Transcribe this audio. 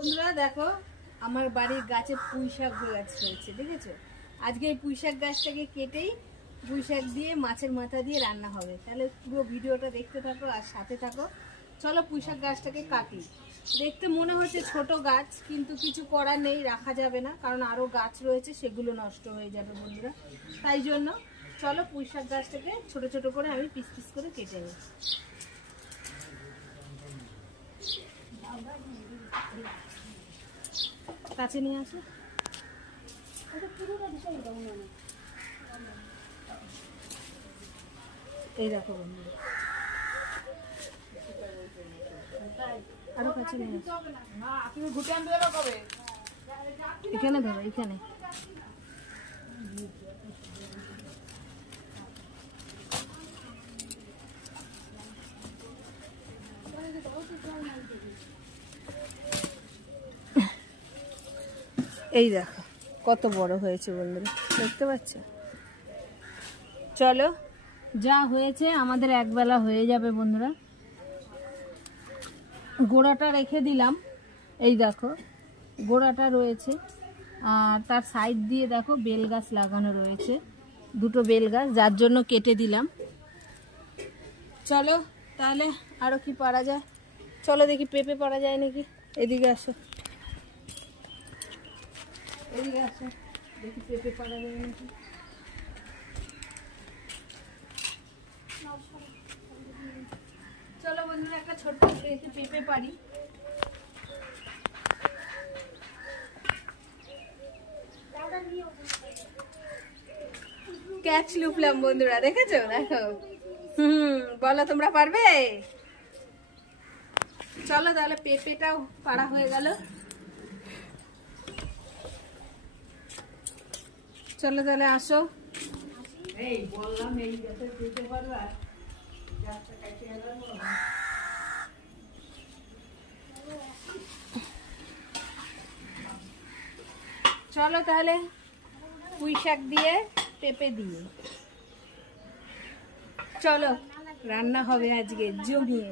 বন্ধুরা দেখো আমার বাড়ির গাছে পুঁইশাক গাছ হয়েছে, দেখেছো? আজকে এই পুঁইশাক গাছটাকে কেটেই পুঁইশাক দিয়ে মাছের মাথা দিয়ে রান্না হবে। তাহলে পুরো ভিডিওটা দেখতে থাকো আর সাথে থাকো। চলো পুঁইশাক গাছটাকে কাটি। দেখতে মনে হচ্ছে ছোট গাছ, কিন্তু কিছু করার নেই, রাখা যাবে না, কারণ আরো গাছ রয়েছে, সেগুলো নষ্ট হয়ে যাবে বন্ধুরা। তাই জন্য চলো পুঁইশাক গাছটাকে ছোট ছোট করে আমি পিস পিস করে কেটে নিই। কাছে নিয়ে আসো। এই দেখো বন্ধুরা, আরো কাছে নিয়ে আসো। এখানে ধরো, এখানে। এই দেখো কত বড় হয়েছে বন্ধুরা, দেখতে পাচ্ছ? চলো, যা হয়েছে আমাদের একবেলা হয়ে যাবে বন্ধুরা। গোড়াটা রেখে দিলাম, এই দেখো গোড়াটা রয়েছে, আর তার সাইড দিয়ে দেখো বেল গাছ লাগানো রয়েছে, দুটো বেল গাছ, যার জন্য কেটে দিলাম। চলো তাহলে আরো কি পারা যায়, চলো দেখি পেঁপে পারা যায় নাকি। এদিকে আসো, এদিকে আসো, দেখি পেঁপে পারা যায় নাকি। চলো বন্ধুরা, একটা ছোট্ট পেঁপে পারি। ক্যাচ লুপলাম বন্ধুরা, দেখেছো? দেখো, বলো তোমরা পারবে? চলো তাহলে পেঁপেটাও পাড়া হয়ে গেল। চলো তাহলে আসো। এই বললাম এই গাছে পেঁপে পারবা, গাছটা কাটে গেল। চলো তাহলে পুঁইশাক দিয়ে পেঁপে দিয়ে চলো রান্না হবে আজকে জমিয়ে।